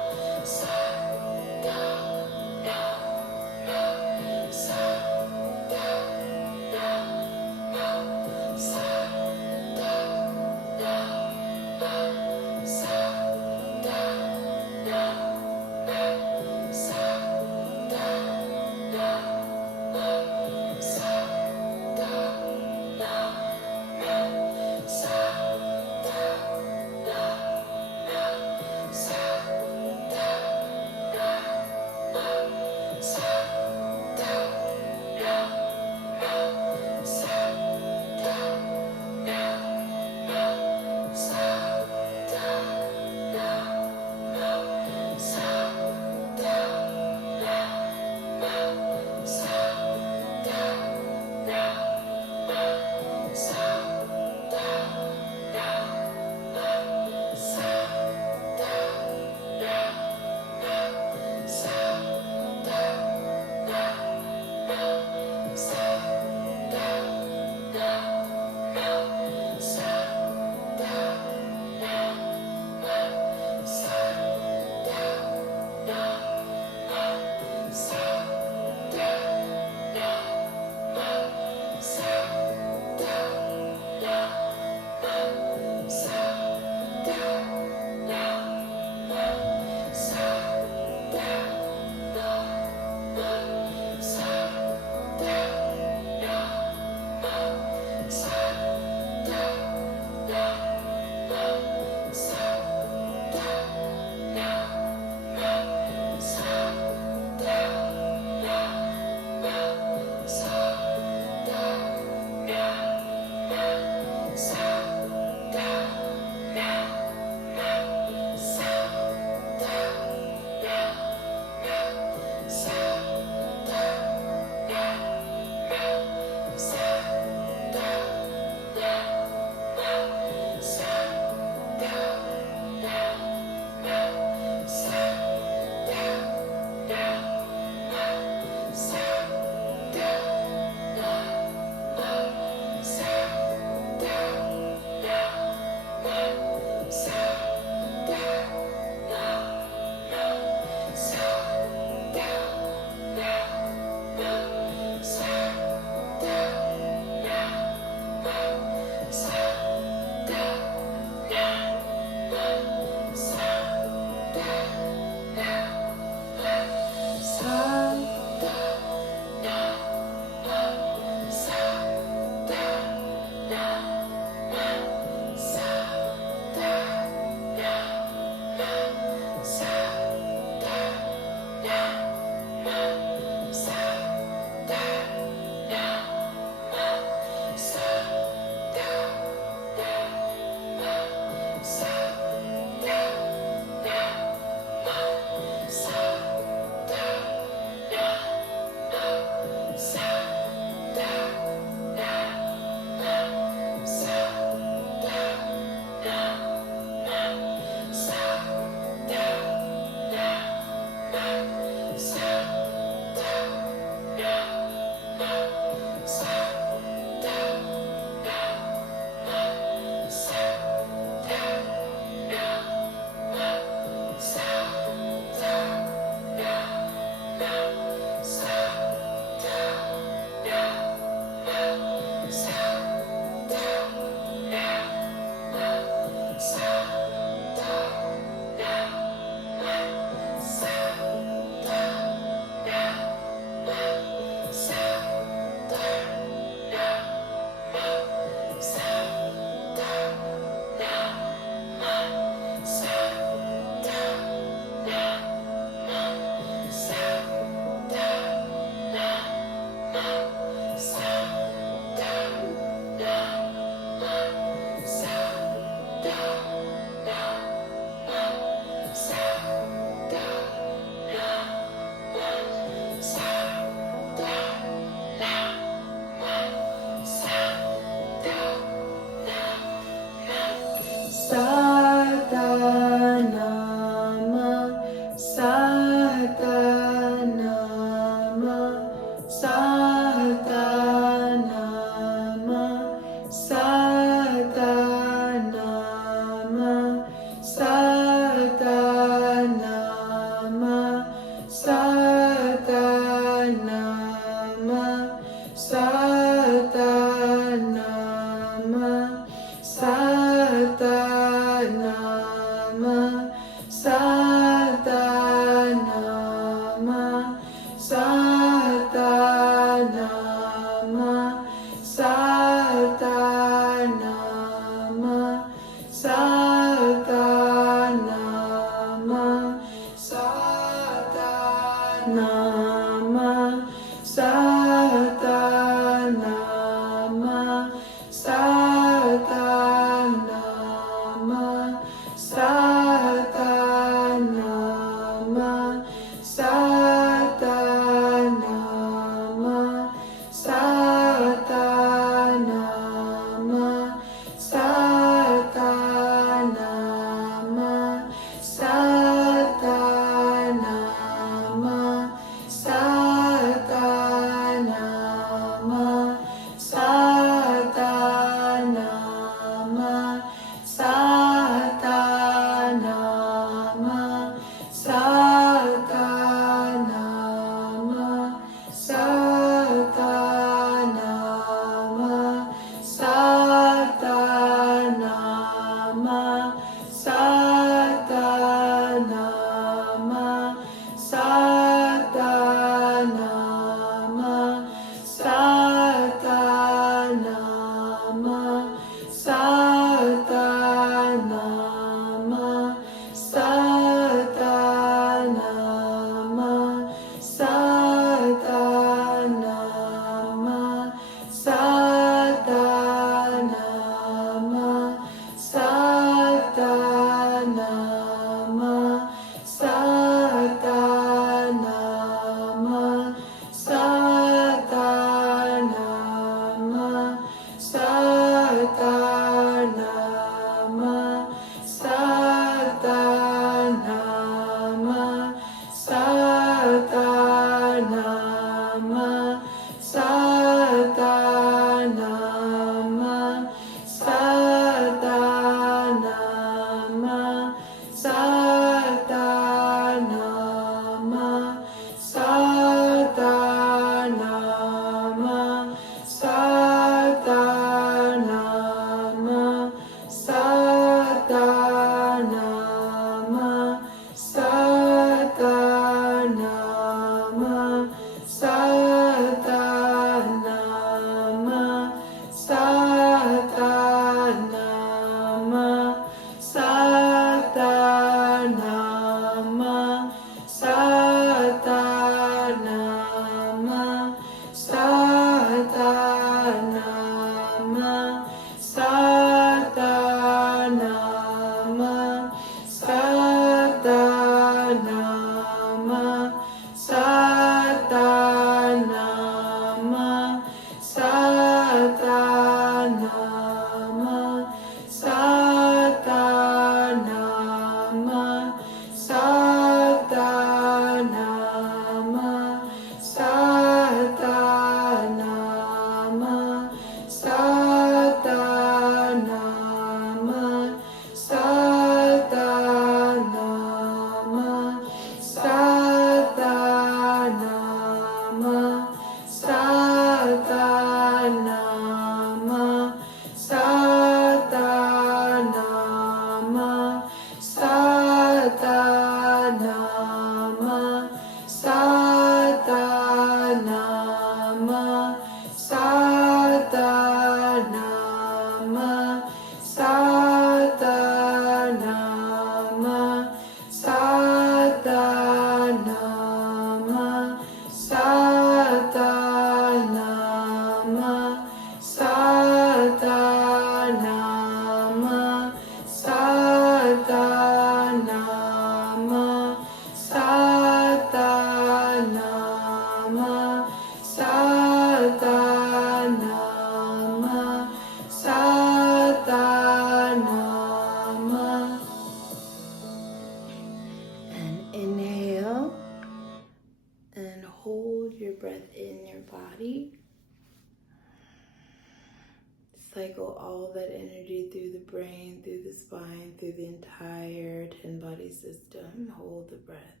Cycle all that energy through the brain, through the spine, through the entire 10-body system. Hold the breath.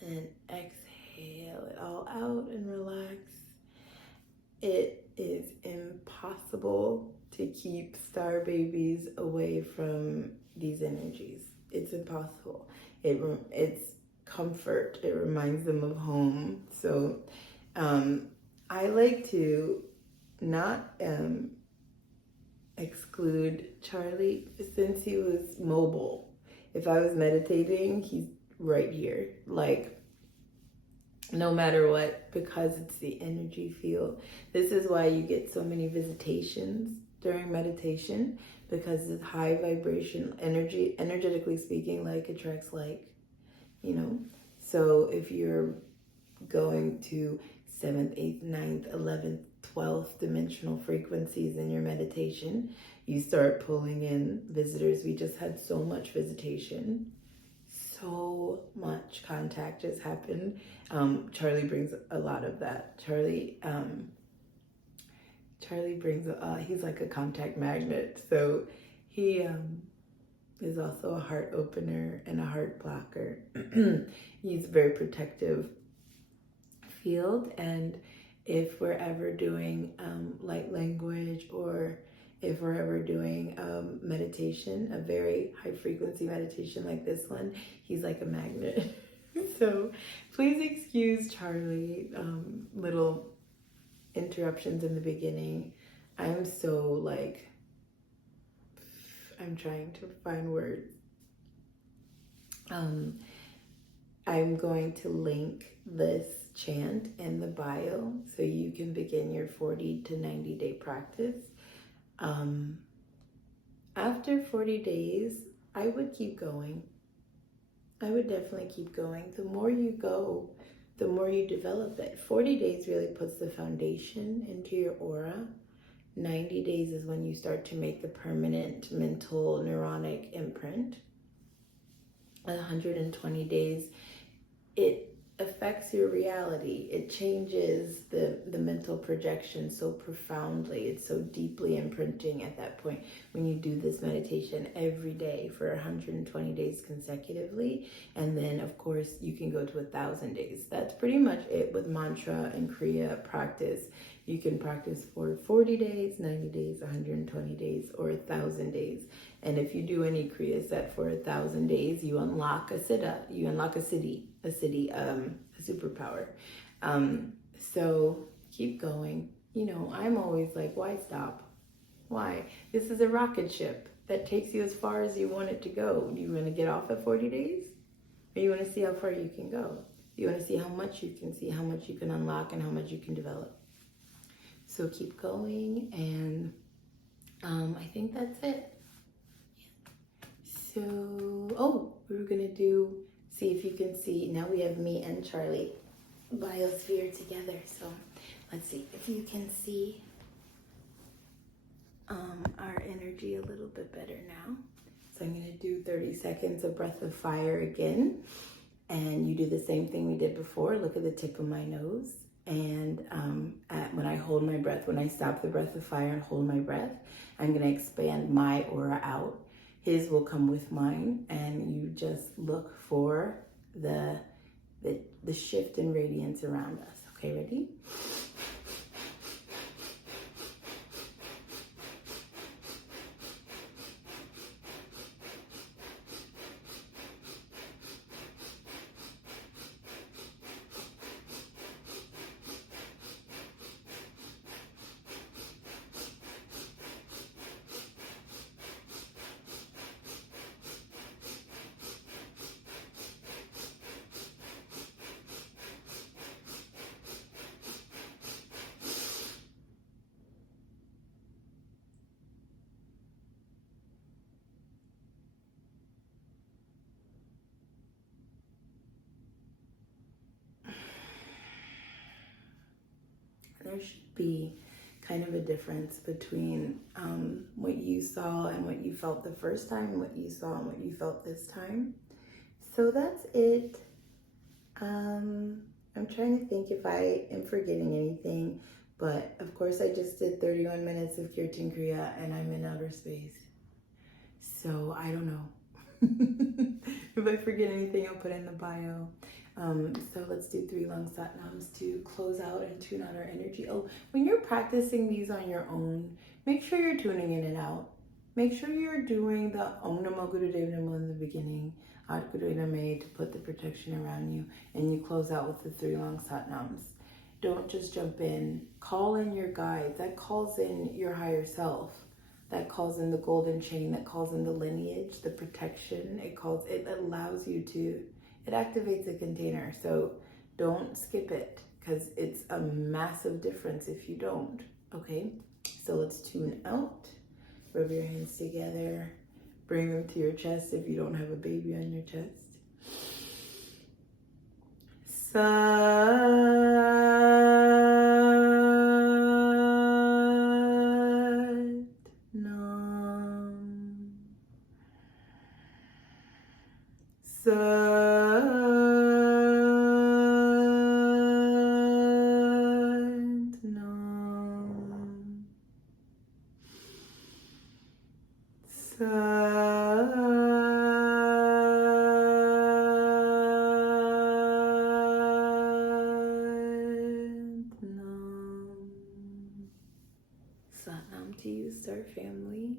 And exhale it all out and relax. It is impossible to keep star babies away from these energies. It's impossible. It's comfort. It reminds them of home. So I like to not exclude Charlie since he was mobile. If I was meditating, he's right here. Like, no matter what, because it's the energy field. This is why you get so many visitations during meditation, because it's high vibration energy, energetically speaking, like attracts like, you know. So if you're going to 7th, 8th, 9th, 11th, 12th dimensional frequencies in your meditation, you start pulling in visitors. We just had so much visitation. So much contact has happened. Charlie brings a lot of that. Charlie brings, he's like a contact magnet. So he is also a heart opener and a heart blocker. He's a very protective field. And if we're ever doing light language, or if we're ever doing meditation, a very high frequency meditation like this one, he's like a magnet. So please excuse Charlie, little interruptions in the beginning. I'm so like, I'm trying to find words. I'm going to link this chant in the bio so you can begin your 40 to 90 day practice. After 40 days, I would keep going. I would definitely keep going. The more you go, the more you develop that. 40 days really puts the foundation into your aura. 90 days is when you start to make the permanent mental neuronic imprint. 120 days, it affects your reality. It changes the mental projection so profoundly. It's so deeply imprinting at that point when you do this meditation every day for 120 days consecutively. And then of course you can go to 1,000 days. That's pretty much it with mantra and kriya practice. You can practice for 40 days, 90 days, 120 days, or 1,000 days. And if you do any kriya set for 1,000 days, you unlock a siddha, you unlock a superpower. So keep going. You know, I'm always like, why stop? Why? This is a rocket ship that takes you as far as you want it to go. Do you want to get off at 40 days? Or you want to see how far you can go? You want to see how much you can see, how much you can unlock, and how much you can develop. So keep going, and I think that's it. So, we were gonna see if you can see, now we have me and Charlie biosphere together. So let's see if you can see our energy a little bit better now. So I'm gonna do 30 seconds of breath of fire again. And you do the same thing we did before. Look at the tip of my nose. And when I hold my breath, when I stop the breath of fire and hold my breath, I'm gonna expand my aura out. His will come with mine, and you just look for the shift in radiance around us. Okay, ready? There should be kind of a difference between what you saw and what you felt the first time, and what you saw and what you felt this time. So that's it. I'm trying to think if I am forgetting anything, but of course I just did 31 minutes of Kirtan Kriya and I'm in outer space. So I don't know. If I forget anything, I'll put in the bio. So let's do 3 long satnams to close out and tune out our energy. Oh, when you're practicing these on your own, make sure you're tuning in and out. Make sure you're doing the Om Namo Gurudeva Namo in the beginning, Ad Guru Name to put the protection around you, and you close out with the 3 long satnams. Don't just jump in. Call in your guides. That calls in your higher self. That calls in the golden chain. That calls in the lineage, the protection. It allows you to. It activates a container. So don't skip it because it's a massive difference if you don't. Okay? So let's tune out. Rub your hands together. Bring them to your chest if you don't have a baby on your chest. Satnam to you, Star Family.